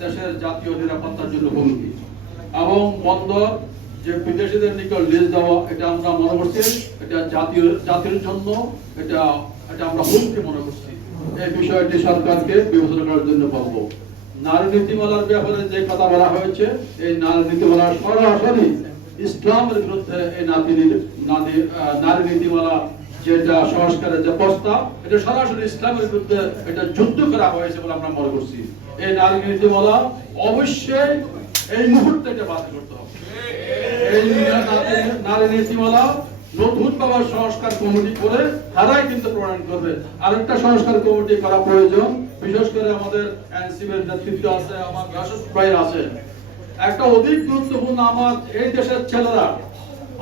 দেশের জাতীয় নিরাপত্তার জন্য হুমকি। এবং বন্ধ যে বিদেশিদের নিকট লিজ দেওয়া, এটা আমরা মনে করছি, এটা জাতীয় জাতির জন্য এটা এটা আমরা হুমকি মনে করছি। এই বিষয়টি সরকারকে বিবেচনা করার জন্য বলব। নারী নীতিমালার ব্যাপারে যে কথা বলা হয়েছে, এই নারী নীতিমালা সরাসরি ইসলামের বিরুদ্ধে এই নাতি নারী নীতিমালা যেটা সংস্কারের যে প্রস্তাব, এটা সরাসরি ইসলামের বিরুদ্ধে এটা যুদ্ধ করা হয়েছে বলে আমরা মনে করছি। এই নারী নীতিমালা অবশ্যই এই মুহূর্তে এটা বাতিল করতে হবে। এই নারী- নতুন সংস্কার কমিটি করে তারাই কিন্তু প্রণয়ন করবে। আরেকটা সংস্কার কমিটি করা প্রয়োজন, বিশেষ করে আমাদের এনসিবির নেতৃত্ব আছে, আমার ভাই আছে। একটা অধিক গুরুত্বপূর্ণ আমার এই দেশের ছেলেরা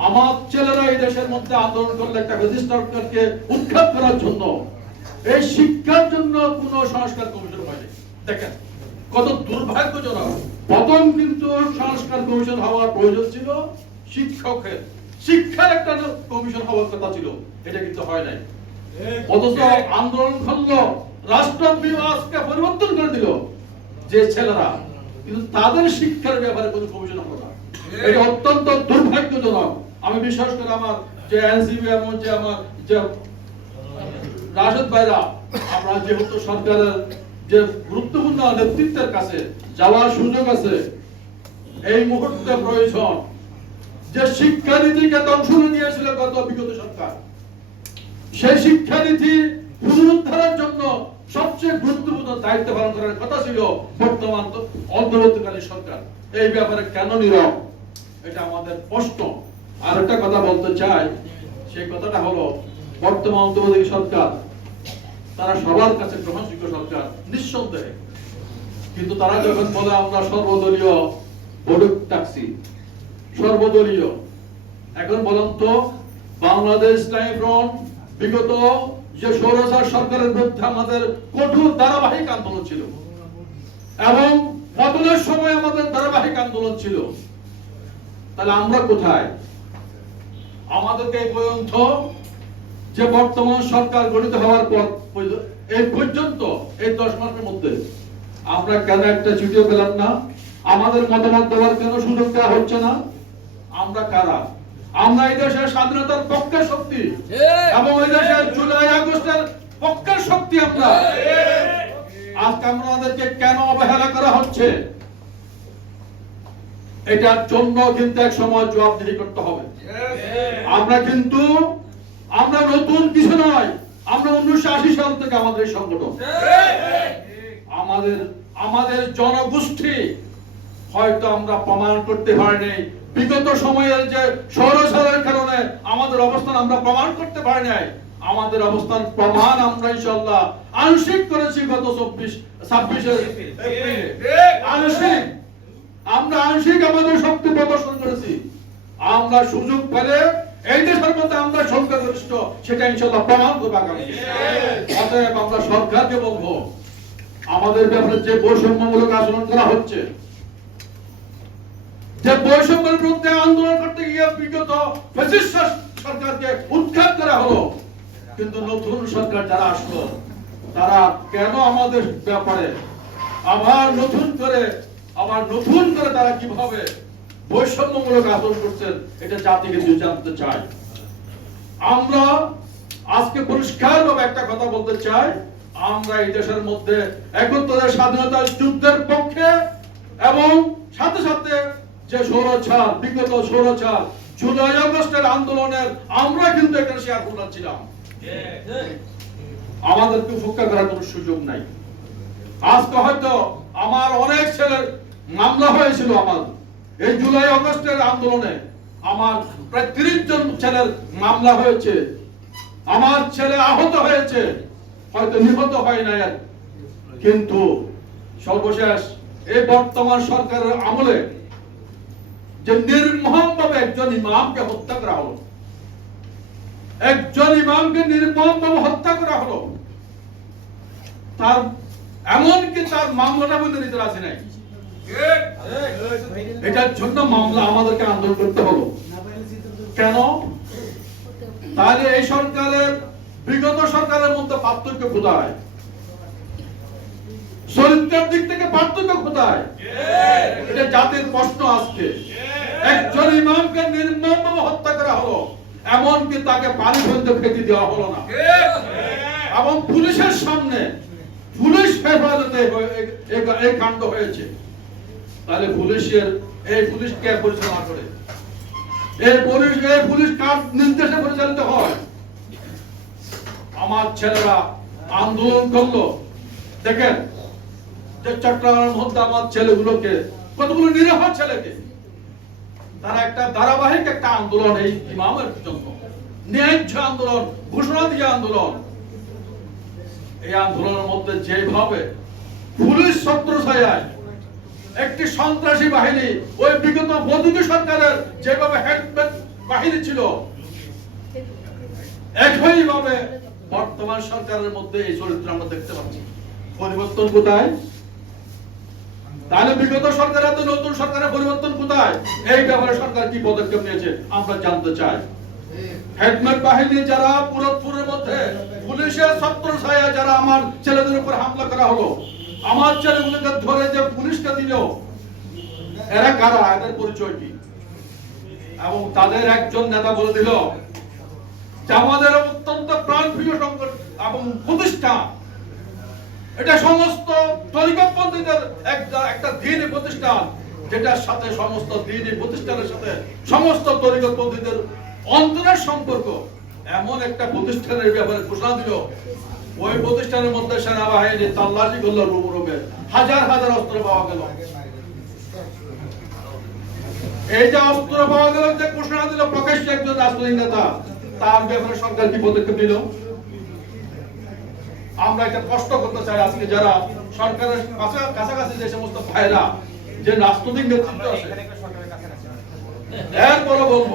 আমার ছেলেরা এই দেশের মধ্যে আন্দোলন করলে একটা সরকারকে উৎখাত করার জন্য, এই শিক্ষার জন্য কোন সংস্কার কমিশন হয়নি। দেখেন, কত দুর্ভাগ্যজনক। প্রথম কিন্তু সংস্কার কমিশন হওয়ার প্রয়োজন ছিল শিক্ষকের। শিক্ষার একটা কমিশন হওয়ার কথা ছিল, এটা কিন্তু হয় নাই। অথচ আন্দোলন করল, রাষ্ট্র বিভাগকে পরিবর্তন করে দিল যে ছেলেরা। কিন্তু তাদের শিক্ষার ব্যাপারে কোনো কমিশন এটা অত্যন্ত দুর্ভাগ্যজনক। আমি বিশ্বাস করি আমার যে এনসিবি এবং যে আমার যে রাশেদ ভাইরা, আমরা যেহেতু সরকারের যে গুরুত্বপূর্ণ নেতৃত্বের কাছে যাওয়ার সুযোগ আছে, এই মুহূর্তে প্রয়োজন যে শিক্ষানীতিকে করে দিয়েছিল গত বিগত সরকার। সেই শিক্ষানীতি পুনরুদ্ধারের জন্য সবচেয়ে গুরুত্বপূর্ণ দায়িত্ব পালন করার কথা ছিল বর্তমান অন্তর্বর্তীকালীন সরকার। এই ব্যাপারে কেন নীরব? এটা আমাদের প্রশ্ন আর একটা কথা বলতে চাই, সেই কথাটা হলো, বর্তমান অন্তর্বর্তী সরকার, তারা সবার কাছে গ্রহণযোগ্য সরকার, নিঃসন্দেহে। কিন্তু তারা যখন বলে আমরা সর্বদলীয় বৈঠক ডাকছি সর্বদলীয়, এখন বলুন তো, বাংলাদেশ ইসলামী ফ্রন্ট বিগত যে সৌরসার সরকারের বিরুদ্ধে আমাদের কঠোর ধারাবাহিক আন্দোলন ছিল, এবং পতনের সময় আমাদের ধারাবাহিক আন্দোলন ছিল তাহলে আমরা কোথায়? আমাদেরকে এই পর্যন্ত যে বর্তমান সরকার গঠিত হওয়ার পর এই পর্যন্ত এই দশ মাসের মধ্যে আমরা কেন একটা চিঠিও পেলাম না? আমাদের মতামত দেওয়ার কেন সুযোগ দেওয়া হচ্ছে না? আমরা কারা? আমরা এই দেশের স্বাধীনতার পক্ষের শক্তি এবং এই দেশের জুলাই আগস্টের পক্ষের শক্তি আমরা। আজকে আমাদেরকে কেন অবহেলা করা হচ্ছে? এটার জন্য কিন্তু এক সময় জবাবদিহি করতে হবে। আমরা কিন্তু আমরা নতুন কিছু নয় আমরা উনিশশো আশি সাল থেকে আমাদের সংগঠন। আমাদের আমাদের জনগোষ্ঠী হয়তো আমরা প্রমাণ করতে পারিনি। বিগত সময়ের যে সৌরসারের কারণে আমাদের অবস্থান আমরা প্রমাণ করতে পারি নাই আমাদের অবস্থান প্রমাণ আমরা ইনশাল্লাহ আংশিক করেছি গত চব্বিশ ছাব্বিশে আংশিক। আমরা আংশিক আমাদের শক্তি প্রদর্শন করেছি। আমরা সুযোগ পেলে এই দেশের মধ্যে আমরা সংখ্যাগরিষ্ঠ সেটা ইনশাল্লাহ প্রমাণ করব আগামী অতএব আমরা সরকারকে বলব আমাদের ব্যাপারে যে বৈষম্যমূলক আচরণ করা হচ্ছে যে বৈষম্যের বিরুদ্ধে আন্দোলন করতে গিয়ে বিগত সরকারকে উৎখাত করা হলো কিন্তু নতুন সরকার যারা আসলো তারা কেন আমাদের ব্যাপারে আবার নতুন করে আবার নতুন করে তারা কীভাবে বৈষম্যমূলক আচরণ করছেন, এটা জাতিকে জানতে চাই। আমরা আজকে পরিষ্কারভাবে একটা কথা বলতে চাই। আমরা এই দেশের মধ্যে একত্রের স্বাধীনতার যুদ্ধের পক্ষে এবং সাথে সাথে যে সৌরছাল বিগত সৌরছাল জুলাই আগস্টের আন্দোলনের আমরা কিন্তু এখানে শেয়ার হোল্ডার ছিলাম। আমাদেরকে উপেক্ষা করার কোনো সুযোগ নাই। আজকে হয়তো আমার অনেক ছেলের মামলা হয়েছিল আমার। এই জুলাই আগস্টের আন্দোলনে আমার প্রায় তিরিশ জন ছেলের মামলা হয়েছে। আমার ছেলে আহত হয়েছে, হয়তো নিহত হয় আর। কিন্তু সর্বশেষ এই বর্তমান সরকারের আমলে যে নির্মম ভাবে একজন ইমামকে হত্যা করা হলো, একজন ইমামকে নির্মম ভাবে হত্যা করা হলো, তার এমনকি তার মামলাটা বন্ধ নিতে রাজি নাই। এটার জন্য মামলা আমাদেরকে আন্দোলন করতে হলো কেন? তাহলে এই সরকারের, বিগত সরকারের মধ্যে পার্থক্য কোথায়? চরিত্রের দিক থেকে পার্থক্য কোথায়? এটা জাতির প্রশ্ন আজকে। একজন ইমামকে নির্মমভাবে হত্যা করা হলো, এমনকি তাকে পানি পর্যন্ত খেতে দেওয়া হলো না। এবং পুলিশের সামনে, পুলিশ হেফাজতে এই কাণ্ড হয়েছে। তাহলে পুলিশের, এই পুলিশ কে পরিচালনা করে? এই পুলিশ এই পুলিশ কার নির্দেশে পরিচালিত হয়? আমার ছেলেরা আন্দোলন করল। দেখেন, যে চট্টগ্রামের মধ্যে আমার ছেলেগুলোকে, কতগুলো ছেলেকে, তারা একটা ধারাবাহিক একটা আন্দোলন, এই ইমামের জন্য। ন্যায্য আন্দোলন, ঘোষণা দিয়ে আন্দোলন। এই আন্দোলনের মধ্যে যেভাবে পুলিশ ছত্র ছায়ায় একটি সন্ত্রাসী বাহিনী ওই বিগত বদুদি সরকারের যেভাবে হেডম্যান বাহিনী ছিল, একইভাবে বর্তমান সরকারের মধ্যে এই চরিত্র আমরা দেখতে পাচ্ছি। পরিবর্তন কোথায়? তাহলে বিগত সরকার এত নতুন সরকারের পরিবর্তন কোথায়? এই ব্যাপারে সরকার কি পদক্ষেপ নিয়েছে আমরা জানতে চাই। হেডম্যান বাহিনী যারা পুরোপুরের মধ্যে পুলিশের ছত্র ছায়া যারা আমার ছেলেদের উপর হামলা করা হলো আমার ছেলেগুলোকে ধরে যে পুলিশকে দিল, এরা কারা? এদের পরিচয় কি? এবং তাদের একজন নেতা বলে দিল আমাদের অত্যন্ত প্রাণপ্রিয় সংকট এবং প্রতিষ্ঠান। এটা সমস্ত তরিকপন্থীদের একটা একটা প্রতিষ্ঠান, যেটার সাথে সমস্ত দিনই প্রতিষ্ঠানের সাথে সমস্ত তরিকপন্থীদের অন্তরের সম্পর্ক। এমন একটা প্রতিষ্ঠানের ব্যাপারে ঘোষণা দিল, ওই প্রতিষ্ঠানের মধ্যে সেনাবাহিনী তাল্লাশি করল রুমে হাজার হাজার অস্ত্র পাওয়া গেল। এই যে অস্ত্র পাওয়া গেল, যে ঘোষণা দিল প্রকাশ্যে একজন রাজনৈতিক নেতা, তার ব্যাপারে সরকার কি পদক্ষেপ নিল? আমরা এটা কষ্ট করতে চাই আজকে যারা সরকারের কাছাকাছি যে সমস্ত ভাইরা যে রাজনৈতিক নেতৃত্ব আছে। এরপরে বলব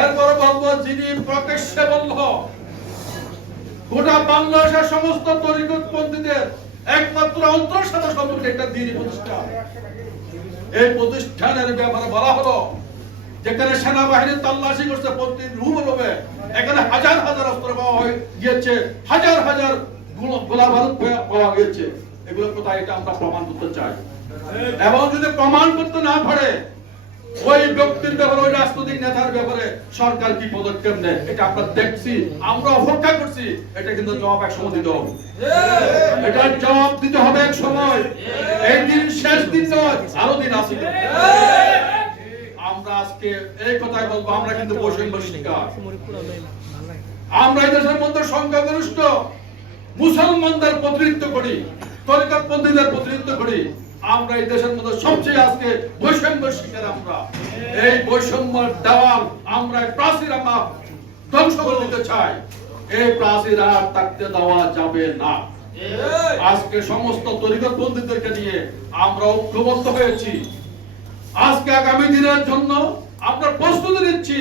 এরপরে বলব যিনি প্রকাশ্যে বলল গোটা বাংলাদেশের সমস্ত তরিকতপন্থীদের একমাত্র অন্তর সাথে সম্পর্ক একটা দিনই প্রতিষ্ঠান এই প্রতিষ্ঠানের ব্যাপারে বলা হলো, যেখানে সেনাবাহিনী তল্লাশি করছে প্রতি রুম রুমে এখানে হাজার হাজার অস্ত্র পাওয়া হয়ে গিয়েছে, হাজার হাজার গুলো- পাওয়া- পাওয়া গিয়েছে। এগুলো কোথায় এটা আমরা প্রমাণ করতে চাই। এবং যদি প্রমাণ করতে না পারে ওই ব্যক্তির ব্যাপারে, ওই রাজনৈতিক নেতার ব্যাপারে সরকার কি পদক্ষেপ নেয়, এটা আমরা দেখছি, আমরা করছি, এটা কিন্তু জবাব এক সময় দিতে হবে। এটার জবাব দিতে হবে এক সময় এই দিন শেষ দিন নয়, আরও দিন আমরা আজকে এই কথাই বলব, আমরা কিন্তু আমরা দেশের মধ্যে সংখ্যাগরিষ্ঠ মুসলমানদের প্রতিনিধিত্ব করি তরিকাতপন্থীদের প্রতিনিধিত্ব করি। আমরা এই দেশের মধ্যে সবচেয়ে আজকে বৈষম্য শিকার আমরা। এই বৈষম্যের দেওয়াল আমরা প্রাচীর আমরা ধ্বংস করে দিতে চাই। এই প্রাচীর আর থাকতে দেওয়া যাবে না। আজকে সমস্ত তরিকাতপন্থীদেরকে নিয়ে আমরা ঐক্যবদ্ধ হয়েছি। আজকে আগামী দিনের জন্য আমরা প্রস্তুতি নিচ্ছি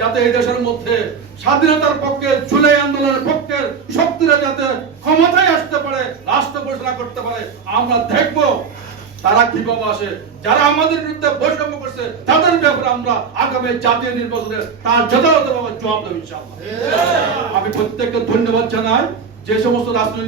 যাতে এই দেশের মধ্যে স্বাধীনতার পক্ষে, জুলাই আন্দোলনের পক্ষে শক্তিরা যাতে ক্ষমতায় আসতে পারে, রাষ্ট্র পরিচালনা করতে পারে, আমরা দেখব তারা কীভাবে আসে? যারা আমাদের বিরুদ্ধে বৈষম্য করছে তাদের ব্যাপারে আমরা আগামী জাতীয় নির্বাচনে তার যথাযথভাবে জবাব দেবো ইনশাআল্লাহ। আমি প্রত্যেককে ধন্যবাদ জানাই যে সমস্ত রাজনৈতিক